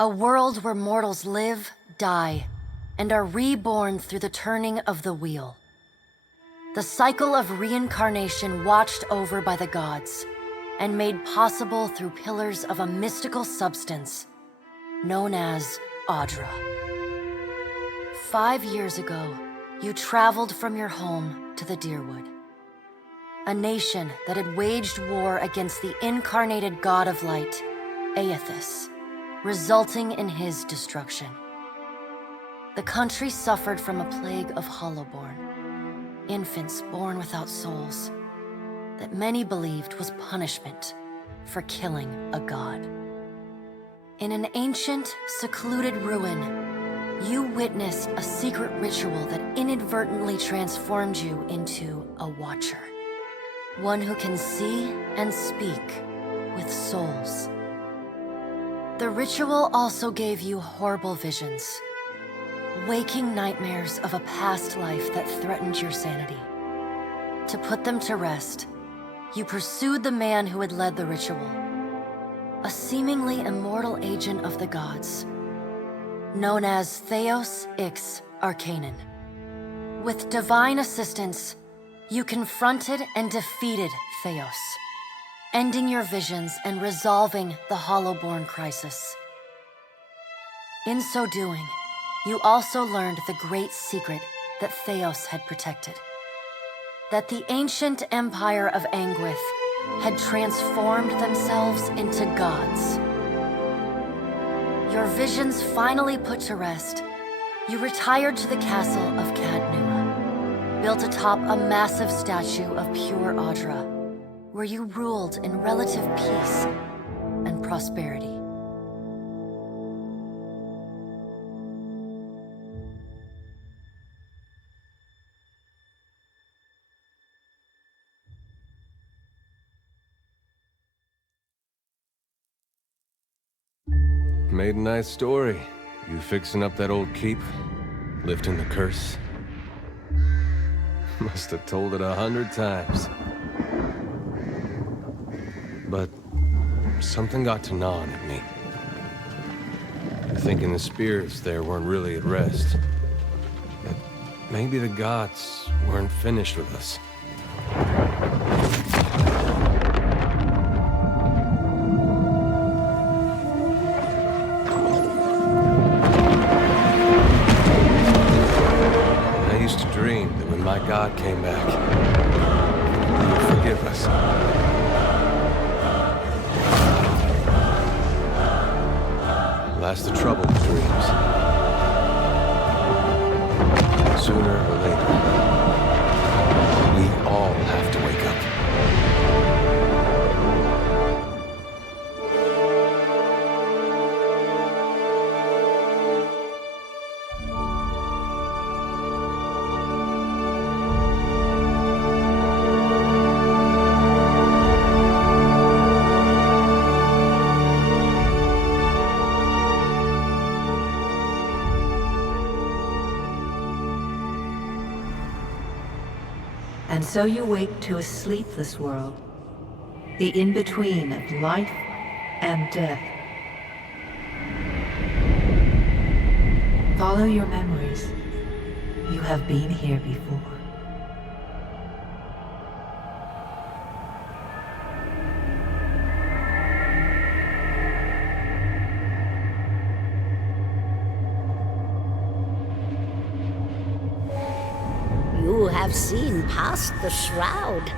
A world where mortals live, die, and are reborn through the turning of the wheel. The cycle of reincarnation watched over by the gods, and made possible through pillars of a mystical substance known as Audra. 5 years ago, you traveled from your home to the Deerwood, a nation that had waged war against the incarnated god of light, Aethys, resulting in his destruction. The country suffered from a plague of hollowborn, infants born without souls, that many believed was punishment for killing a god. In an ancient, secluded ruin, you witnessed a secret ritual that inadvertently transformed you into a watcher. One who can see and speak with souls. The ritual also gave you horrible visions, waking nightmares of a past life that threatened your sanity. To put them to rest, you pursued the man who had led the ritual, a seemingly immortal agent of the gods, known as Theos Ix Arcanon. With divine assistance, you confronted and defeated Theos, ending your visions and resolving the Hollowborn crisis. In so doing, you also learned the great secret that Theos had protected. That the ancient empire of Anguith had transformed themselves into gods. Your visions finally put to rest, you retired to the castle of Cadnua, built atop a massive statue of pure Audra, where you ruled in relative peace and prosperity. Made a nice story. You fixing up that old keep? Lifting the curse? Must have told it 100 times. But something got to gnawing at me. Thinking the spirits there weren't really at rest. That maybe the gods weren't finished with us. My God came back. He would forgive us. Last the trouble with dreams. Sooner or later, we all have to wake up. And so you wake to a sleepless world, the in-between of life and death. Follow your memories. You have been here before. You have seen past the shroud.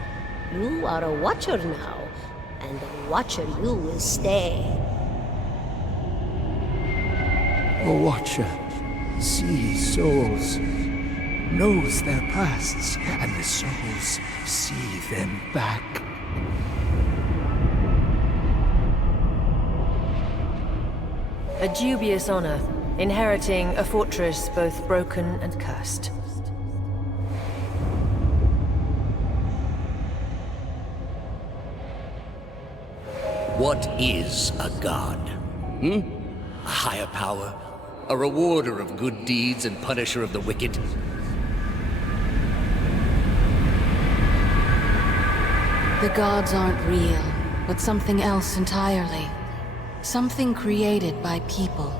You are a watcher now, and a watcher you will stay. A watcher sees souls, knows their pasts, and the souls see them back. A dubious honor, inheriting a fortress both broken and cursed. What is a god? A higher power? A rewarder of good deeds and punisher of the wicked? The gods aren't real, but something else entirely. Something created by people.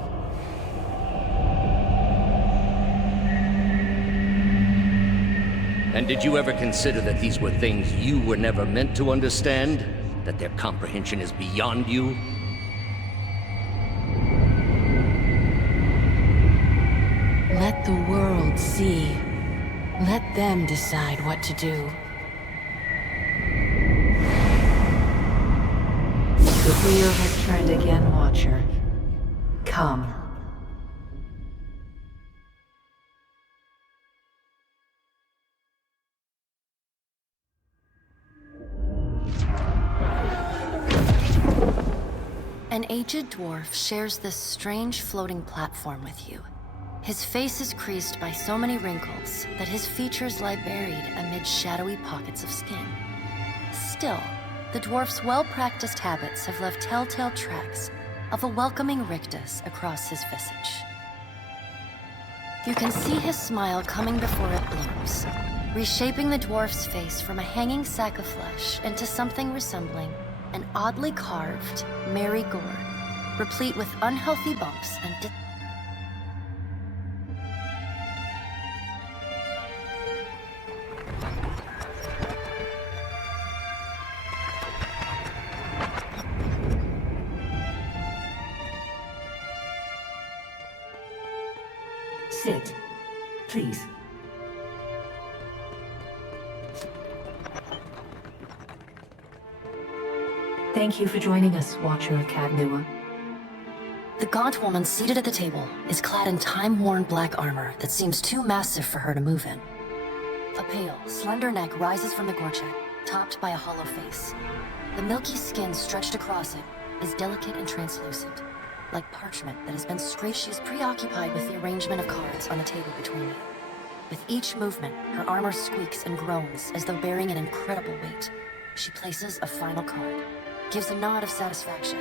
And did you ever consider that these were things you were never meant to understand? That their comprehension is beyond you? Let the world see. Let them decide what to do. The wheel has turned again, Watcher. Come. An aged dwarf shares this strange floating platform with you. His face is creased by so many wrinkles that his features lie buried amid shadowy pockets of skin. Still, the dwarf's well-practiced habits have left telltale tracks of a welcoming rictus across his visage. You can see his smile coming before it blooms, reshaping the dwarf's face from a hanging sack of flesh into something resembling an oddly carved, merry gourd, replete with unhealthy bumps and Sit, please. Thank you for joining us, Watcher of Cadnua. The gaunt woman seated at the table is clad in time-worn black armor that seems too massive for her to move in. A pale, slender neck rises from the gorget, topped by a hollow face. The milky skin stretched across it is delicate and translucent, like parchment that has been scraped. She's preoccupied with the arrangement of cards on the table between you. With each movement, her armor squeaks and groans as though bearing an incredible weight. She places a final card, gives a nod of satisfaction,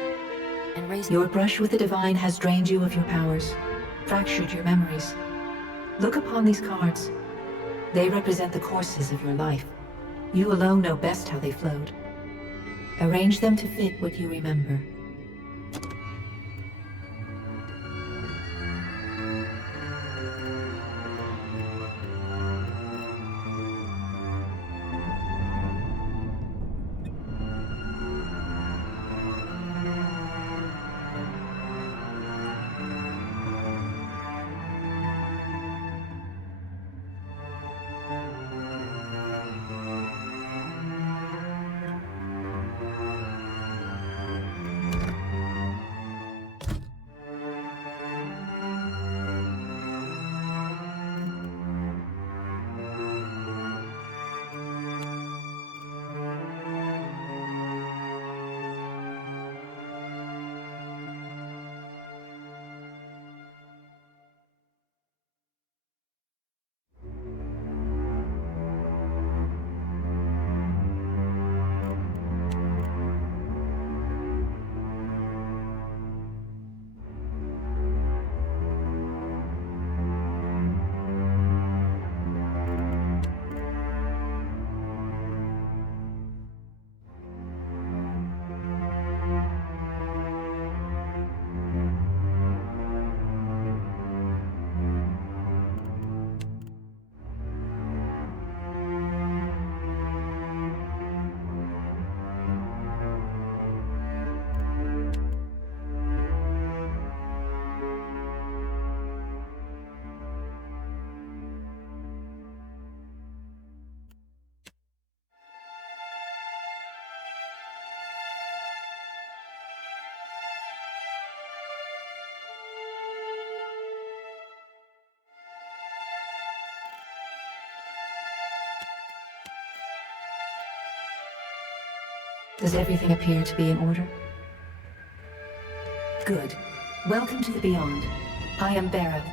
and raises... Your brush with the divine has drained you of your powers, fractured your memories. Look upon these cards. They represent the courses of your life. You alone know best how they flowed. Arrange them to fit what you remember. Does everything appear to be in order? Good. Welcome to the Beyond. I am Barrett.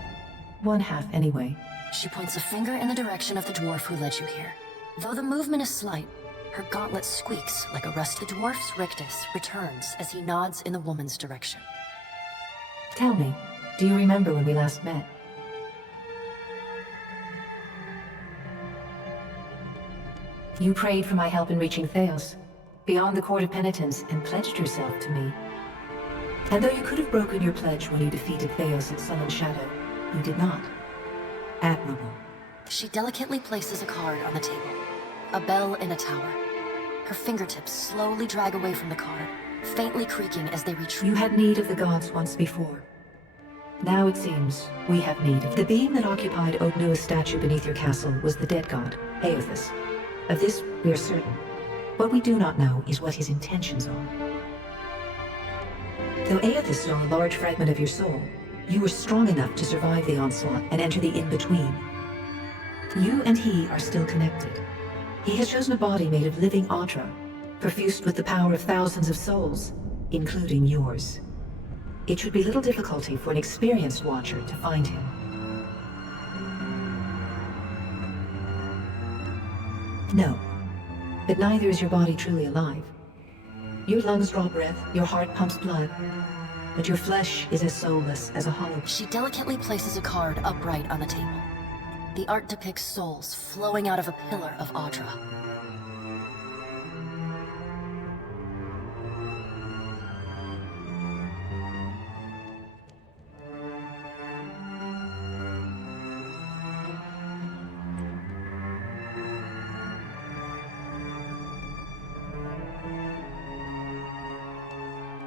One half, anyway. She points a finger in the direction of the dwarf who led you here. Though the movement is slight, her gauntlet squeaks like a rust. The dwarf's rictus returns as he nods in the woman's direction. Tell me, do you remember when we last met? You prayed for my help in reaching Theos, beyond the Court of Penitence, and pledged yourself to me. And though you could have broken your pledge when you defeated Theos at Sun and Shadow, you did not. Admirable. She delicately places a card on the table. A bell in a tower. Her fingertips slowly drag away from the card, faintly creaking as they retrieve. You had need of the gods once before. Now it seems we have need of... The being that occupied Ognua's statue beneath your castle was the dead god, Aethys. Of this we are certain. What we do not know is what his intentions are. Though Aethys saw a large fragment of your soul, you were strong enough to survive the onslaught and enter the in-between. You and he are still connected. He has chosen a body made of living Audra, perfused with the power of thousands of souls, including yours. It should be little difficulty for an experienced watcher to find him. No, but neither is your body truly alive. Your lungs draw breath, your heart pumps blood, but your flesh is as soulless as a hollow. She delicately places a card upright on the table. The art depicts souls flowing out of a pillar of Audra.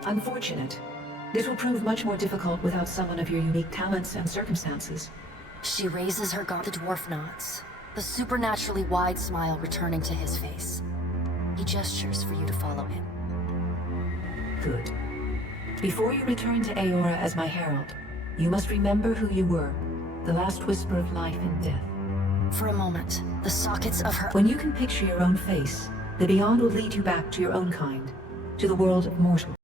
Unfortunate. This will prove much more difficult without someone of your unique talents and circumstances. She raises her guard. The dwarf nods, the supernaturally wide smile returning to his face. He gestures for you to follow him. Good. Before you return to Aora as my herald, you must remember who you were, the last whisper of life and death. For a moment, the sockets of her... When you can picture your own face, the beyond will lead you back to your own kind, to the world of mortals.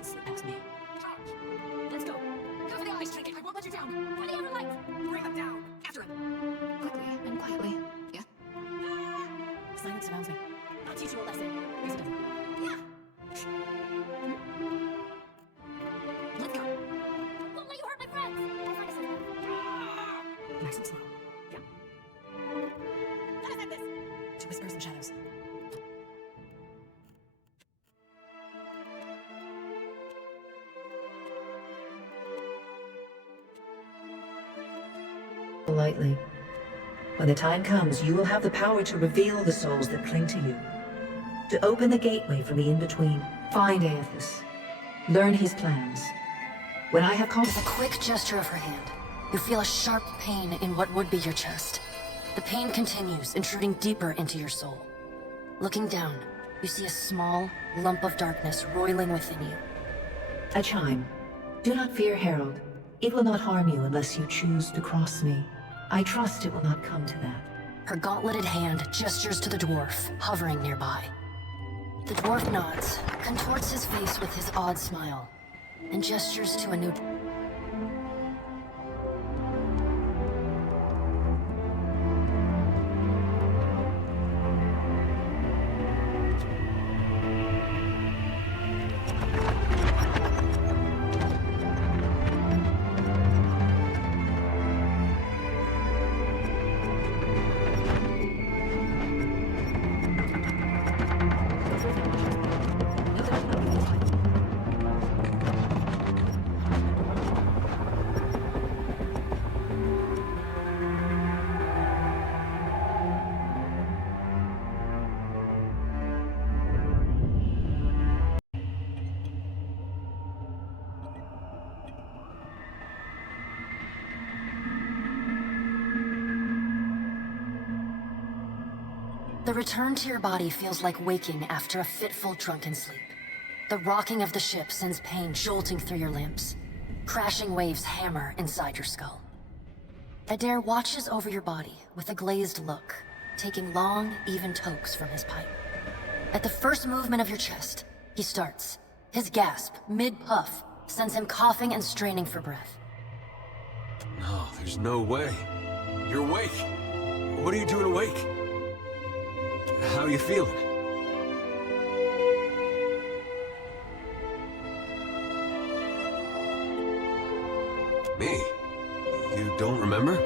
would slip past me. Let's go. Go for the ice trinket. I won't let you down. For the Everlight. Bring them down. After him. Quickly and quietly. Yeah? Silence surrounds me. I'll teach you a lesson. Yes, it does. Yeah. Let's go. Won't let you hurt my friends. I'll find a system. Nice and slow. Yeah. Let us end this. To whispers and shadows. Lightly. When the time comes, you will have the power to reveal the souls that cling to you. To open the gateway from the in-between. Find Aethys. Learn his plans. When I have With a quick gesture of her hand, you feel a sharp pain in what would be your chest. The pain continues, intruding deeper into your soul. Looking down, you see a small lump of darkness roiling within you. a chime. Do not fear, Herald. It will not harm you unless you choose to cross me. I trust it will not come to that. Her gauntleted hand gestures to the dwarf, hovering nearby. The dwarf nods, contorts his face with his odd smile, and gestures to a new... The return to your body feels like waking after a fitful drunken sleep. The rocking of the ship sends pain jolting through your limbs. Crashing waves hammer inside your skull. Adair watches over your body with a glazed look, taking long, even tokes from his pipe. At the first movement of your chest, he starts. His gasp, mid-puff, sends him coughing and straining for breath. No, there's no way. You're awake. What are you doing awake? How are you feeling? Me? You don't remember?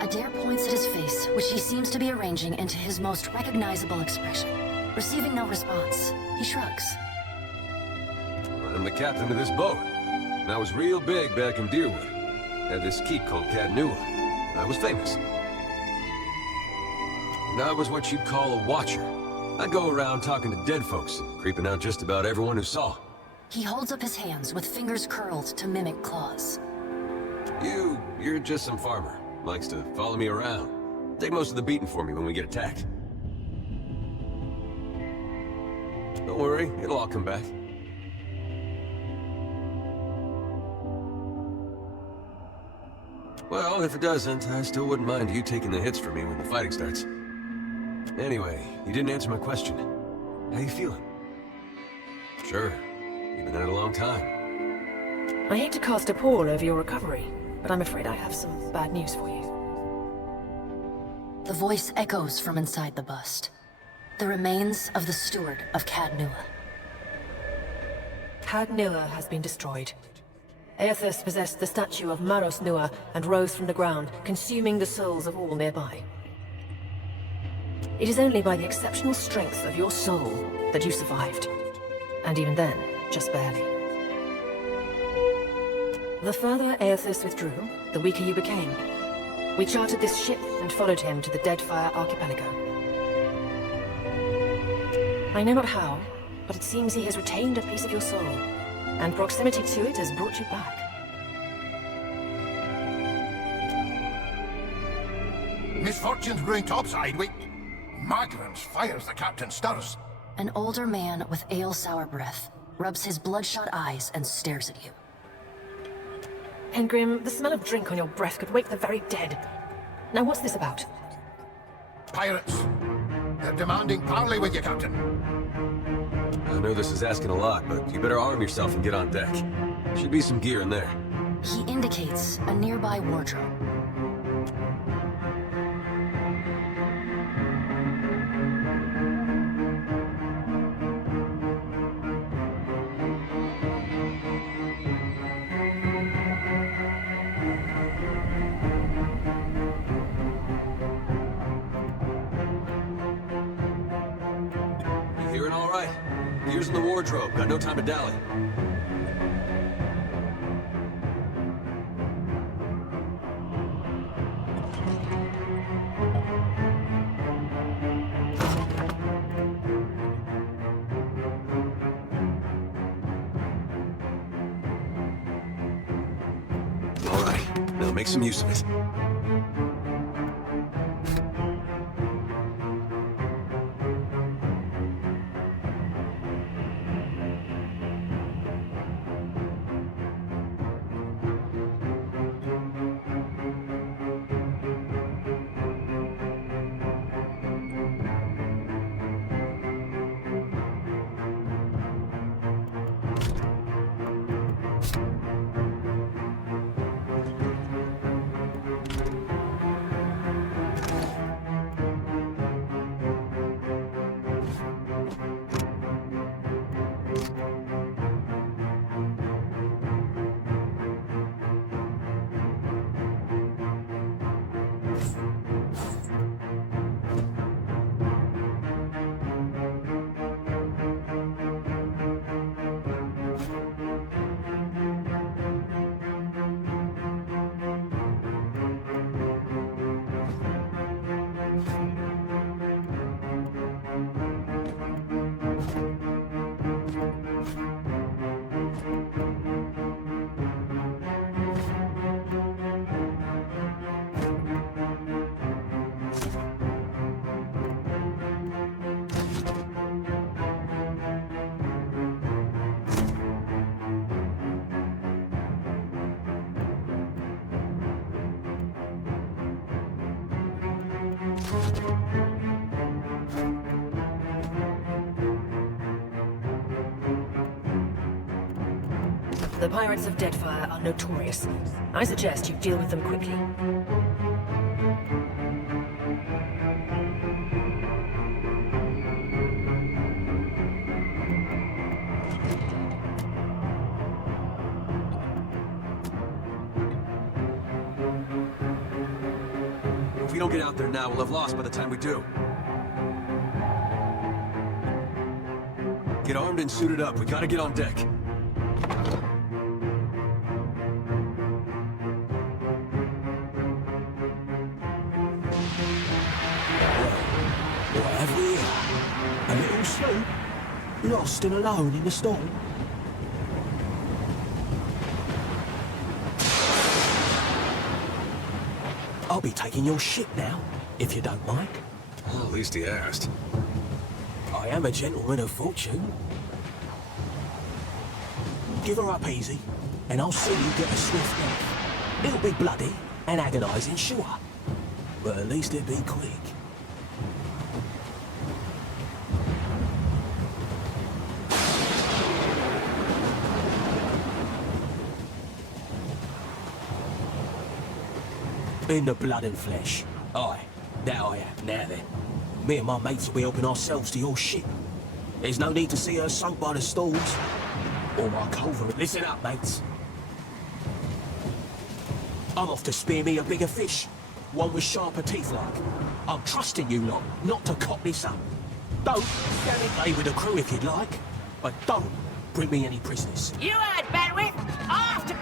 Adair points at his face, which he seems to be arranging into his most recognizable expression. Receiving no response, he shrugs. I'm the captain of this boat. And I was real big back in Deerwood. Had this keep called Cadnua. I was famous. And I was what you'd call a watcher. I'd go around talking to dead folks, creeping out just about everyone who saw. He holds up his hands with fingers curled to mimic claws. You're just some farmer. Likes to follow me around. Take most of the beating for me when we get attacked. Don't worry, it'll all come back. Well, if it doesn't, I still wouldn't mind you taking the hits for me when the fighting starts. Anyway, you didn't answer my question. How you feeling? Sure, you've been at it a long time. I hate to cast a pall over your recovery, but I'm afraid I have some bad news for you. The voice echoes from inside the bust. The remains of the steward of Cadnua. Cadnua has been destroyed. Aethys possessed the statue of Maros Nua and rose from the ground, consuming the souls of all nearby. It is only by the exceptional strength of your soul that you survived. And even then, just barely. The further Aethys withdrew, the weaker you became. We chartered this ship and followed him to the Deadfire archipelago. I know not how, but it seems he has retained a piece of your soul, and proximity to it has brought you back. Misfortune's brewing topside. Magrans fires the captain stirs. An older man with ale-sour breath rubs his bloodshot eyes and stares at you. Pengrim, the smell of drink on your breath could wake the very dead. Now what's this about? Pirates. They're demanding parley with you, Captain. know this is asking a lot, but you better arm yourself and get on deck. Should be some gear in there. He indicates a nearby wardrobe. You hearing all right? Gear's in the wardrobe. Got no time to dally. All right, now make some use of it. The pirates of Deadfire are notorious. I suggest you deal with them quickly. If we don't get out there now, we'll have lost by the time we do. Get armed and suited up. We gotta get on deck. What have we here? A little sloop? Lost and alone in the storm? I'll be taking your ship now, if you don't mind. Well, at least he asked. I am a gentleman of fortune. Give her up easy, and I'll see you get a swift death. It'll be bloody and agonising, sure, but at least it'll be quick. In the blood and flesh. Aye, that I am. Now then, me and my mates will be helping ourselves to your ship. There's no need to see her sunk by the stalls. Or my culverin. Listen up, mates. I'm off to spear me a bigger fish. One with sharper teeth like. I'm trusting you lot not to cock this up. Don't play with the crew if you'd like, but don't bring me any prisoners. You heard, Bandwidth! After...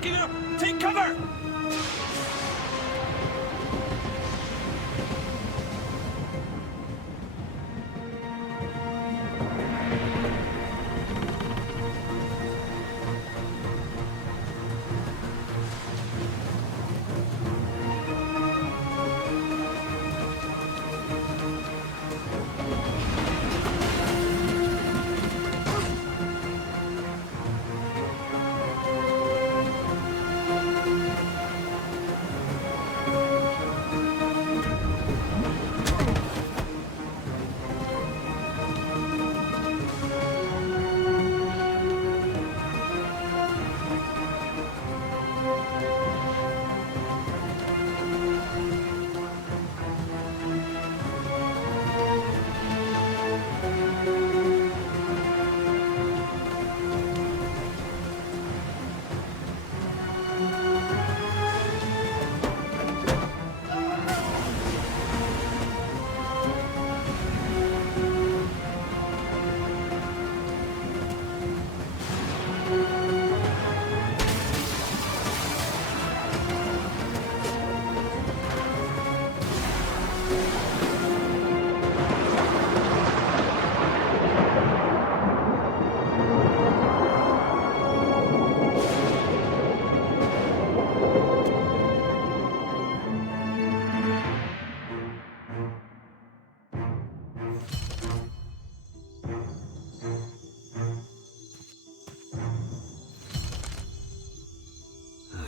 picking up! Take cover!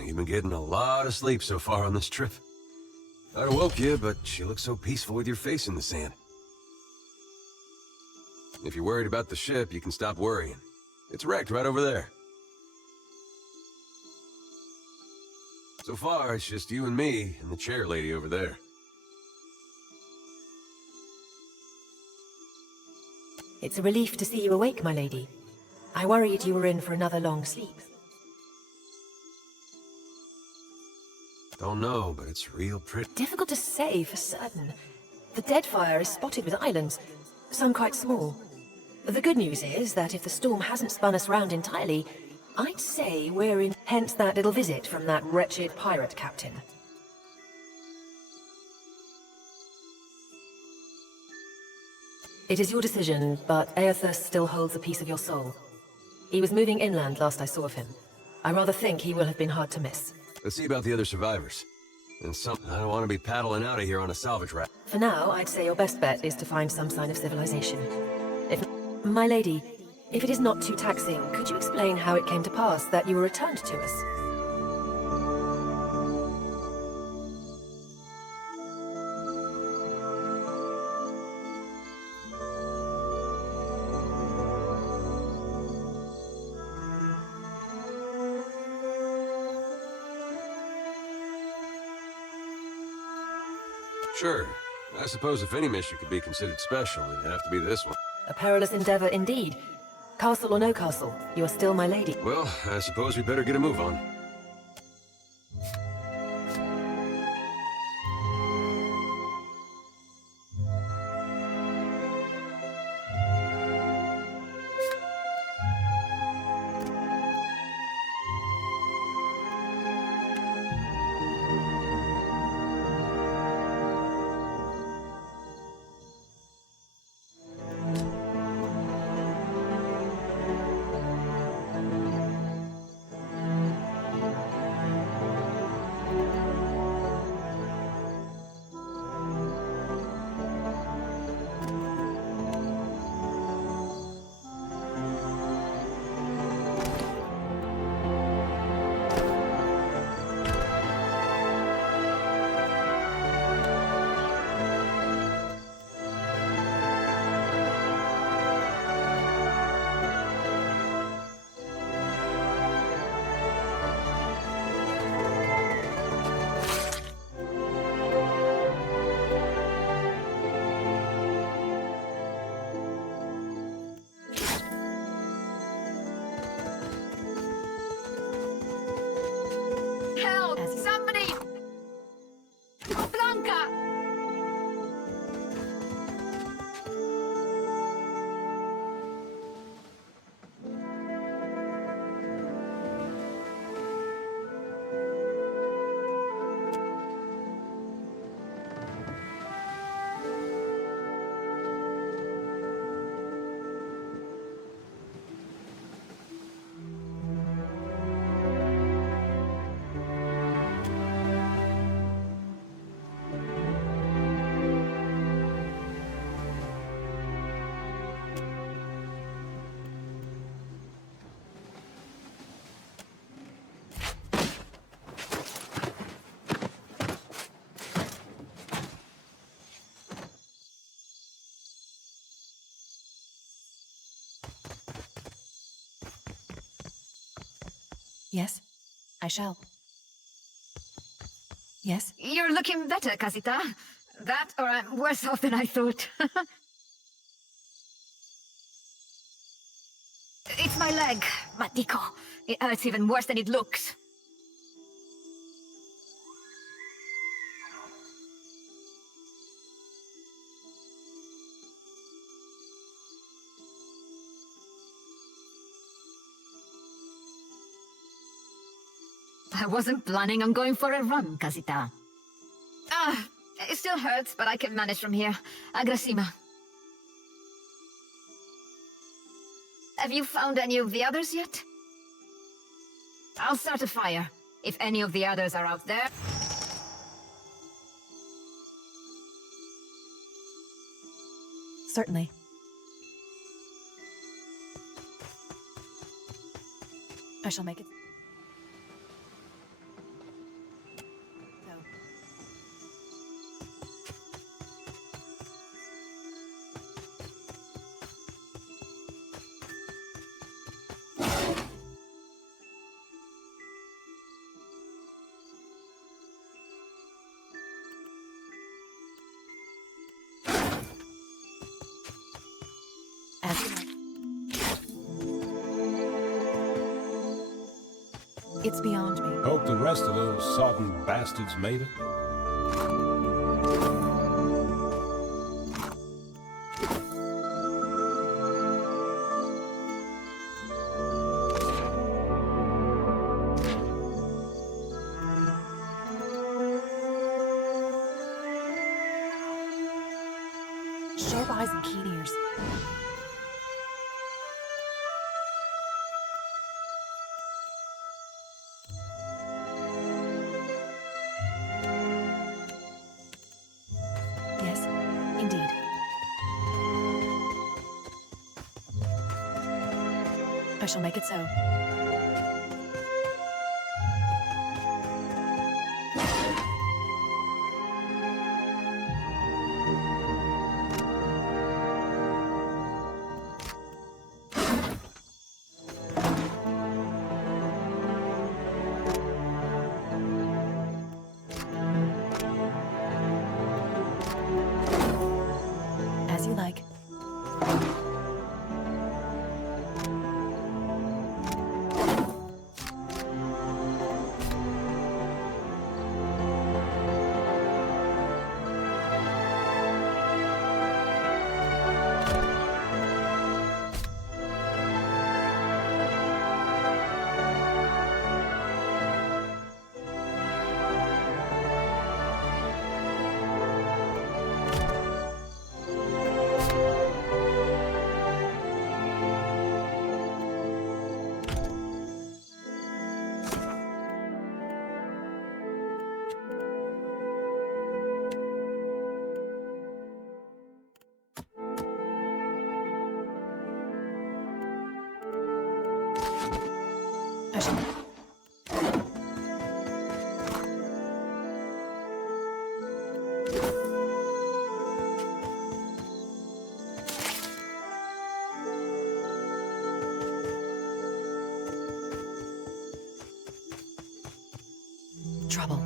You've been getting a lot of sleep so far on this trip. I'd have woke you, but you look so peaceful with your face in the sand. If you're worried about the ship, you can stop worrying. It's wrecked right over there. So far, it's just you and me and the chair lady over there. It's a relief to see you awake, my lady. I worried you were in for another long sleep. Don't know, but it's real pretty. Difficult to say for certain. The Deadfire is spotted with islands, some quite small. The good news is that if the storm hasn't spun us round entirely, I'd say we're in, hence that little visit from that wretched pirate captain. It is your decision, but Aethys still holds a piece of your soul. He was moving inland last I saw of him. I rather think he will have been hard to miss. Let's see about the other survivors. And I don't want to be paddling out of here on a salvage raft. For now, I'd say your best bet is to find some sign of civilization. My lady, if it is not too taxing, could you explain how it came to pass that you were returned to us? Sure. I suppose if any mission could be considered special, it'd have to be this one. A perilous endeavor indeed. Castle or no castle, you are still my lady. Well, I suppose we better get a move on. Help! Somebody! Blanca! Yes, I shall. Yes? You're looking better, Casita. That, or I'm worse off than I thought. It's my leg, Matiko. It hurts even worse than it looks. I wasn't planning on going for a run, Casita. It still hurts, but I can manage from here. Agrasima. Have you found any of the others yet? I'll start a fire, if any of the others are out there. Certainly. I shall make it. It's beyond me. Hope the rest of those sodden bastards made it. Sharp eyes and keen ears. Yes, indeed. I shall make it so. As you like. I shall. Trouble.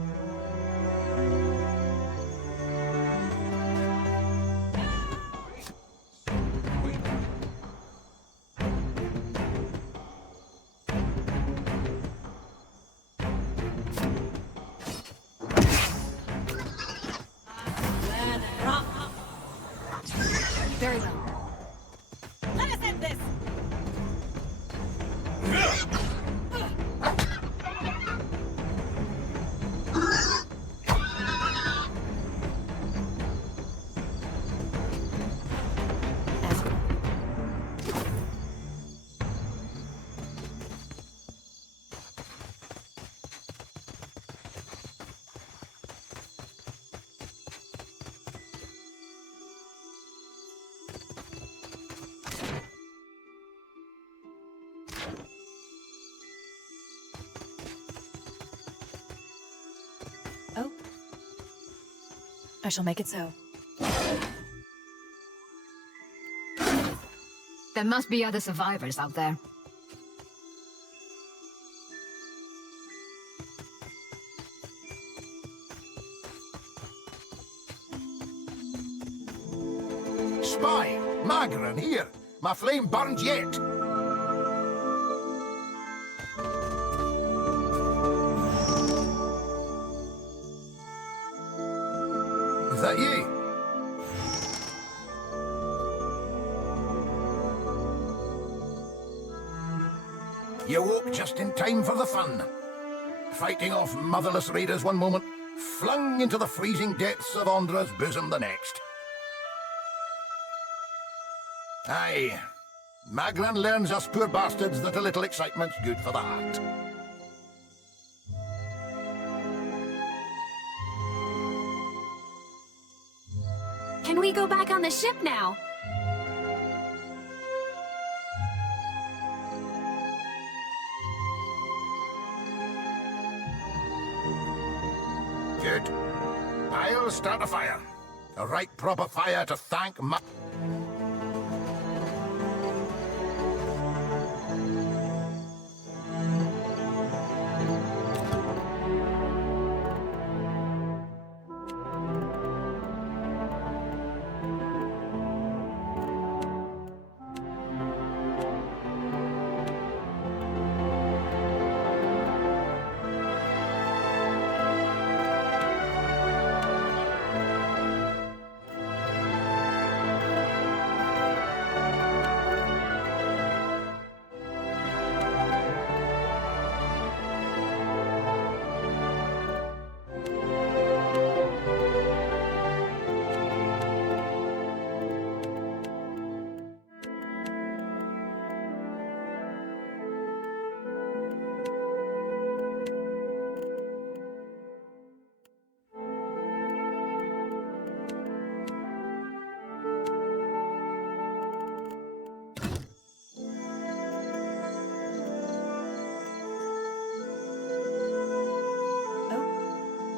Very well. Let us end this! Oh. I shall make it so. There must be other survivors out there. spy! Magran, here! My flame burns yet! Is that you? You woke just in time for the fun. Fighting off motherless raiders one moment, flung into the freezing depths of Ondra's bosom the next. Aye, Magran learns us poor bastards that a little excitement's good for the heart. Can we go back on the ship now? Good. I'll start a fire. A right proper fire to thank Ma...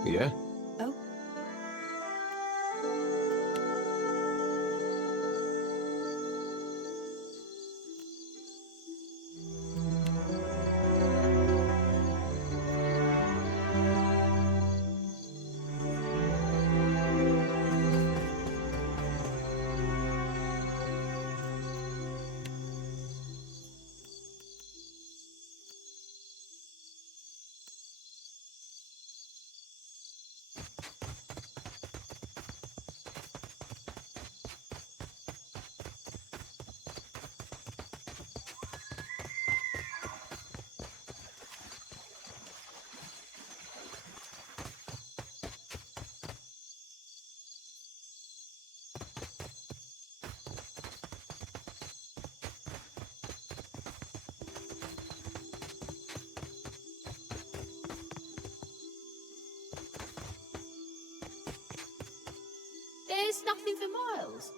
Yeah? Oh. There's nothing for miles.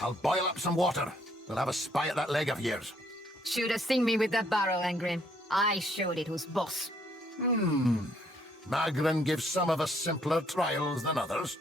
I'll boil up some water. We'll have a spy at that leg of yours. Should have seen me with that barrel, Angry. I showed it who's boss. Magran gives some of us simpler trials than others.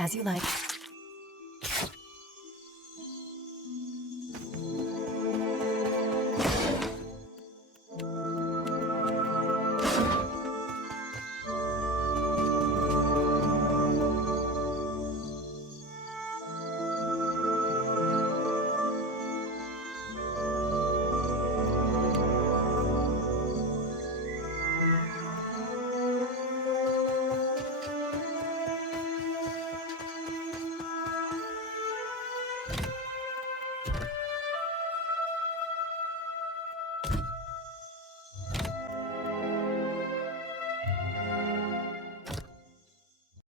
As you like.